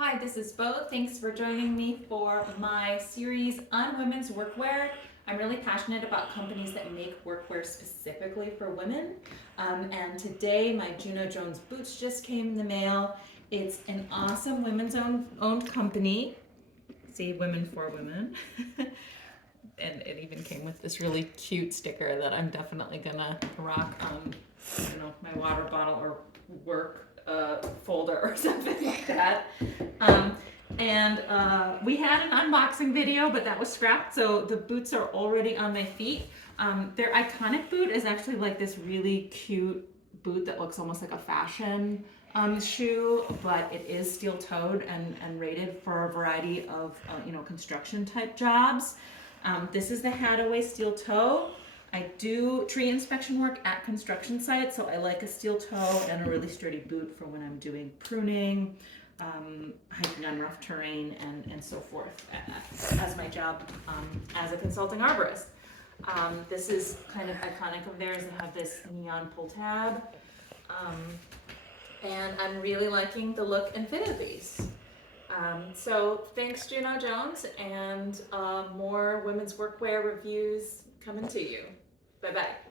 Hi, this is Bo. Thanks for joining me for my series on women's workwear. I'm really passionate about companies that make workwear specifically for women. And today my Juno Jones boots just came in the mail. It's an awesome women's owned company. See, women for women. And it even came with this really cute sticker that I'm definitely gonna rock on, my water bottle or work folder or something like that. We had an unboxing video, but that was scrapped, so the boots are already on my feet. Their iconic boot is actually like this really cute boot that looks almost like a fashion shoe, but it is steel-toed and rated for a variety of construction type jobs. This is the Hadaway steel toe. I do tree inspection work at construction sites, so I like a steel toe and a really sturdy boot for when I'm doing pruning, hiking on rough terrain, and so forth as my job as a consulting arborist. This is kind of iconic of theirs. They have this neon pull tab, and I'm really liking the look and fit of these. So thanks, Juno Jones, and more women's workwear reviews coming to you. Bye-bye.